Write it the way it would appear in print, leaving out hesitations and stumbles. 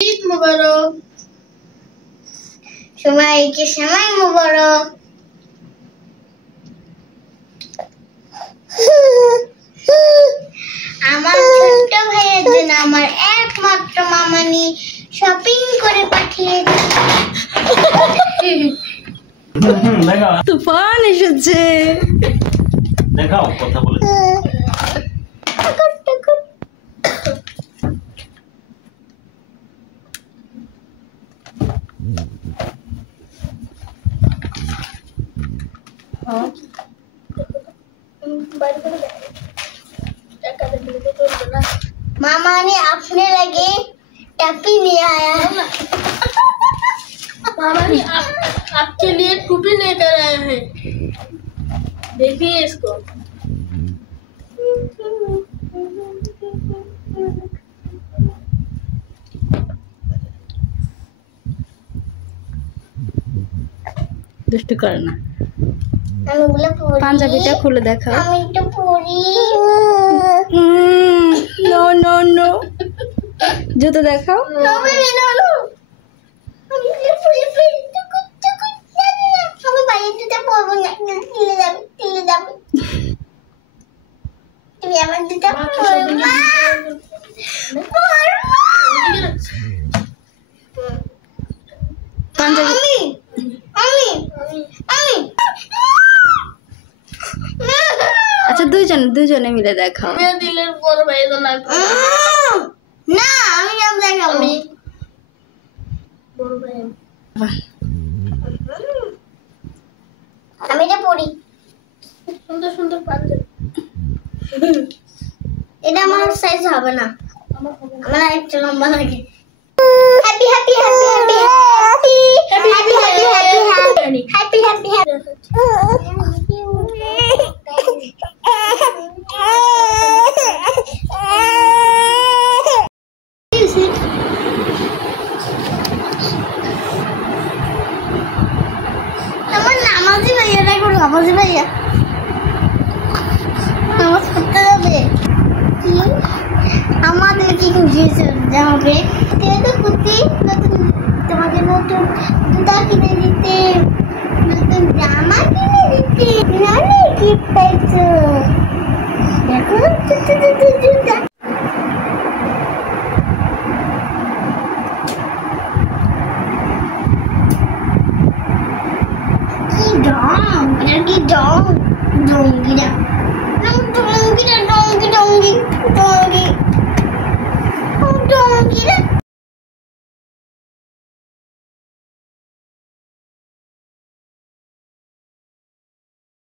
ঈদ মুবারক। সবাইকে সময় মুবারক। আমার ছোট্ট ভাইয়ের জন্য আমার একমাত্র মামানি শপিং করে পাঠিয়েছে। তুফান এসেছে, দেখাও কথা বলে। मामा ने अपने लगे टप्पी नहीं आया है। मामा ने आपके लिए टोपी लेकर आए हैं, देखिए इसको। দুষ্টু কর না। আমি বলে পড়ি, পাঞ্জাবিটা খুলে দেখাও। আমি একটু পড়ি। নো নো নো, জুতো দেখাও। আমি নো আমি পড়ি আমি বাড়িতে পড়বো না, তিলে যাবে তুমি আমার দিতে পড়বা। পাঞ্জাবি আমি আচ্ছা, দুজনে মিলে দেখাও। मेरे दिलेर बड़ भाई तो লাগবে না, আমি নাম দেখাবো। আমি বড় ভাই আমি এটা পড়ি। সুন্দর সুন্দর পাঞ্জাবি। এটা আমার সাইজ হবে না, আমার হবে না। আমার একটু লম্বা লাগে। Happy happy happy happy happy happy happy happy happy happy happy happy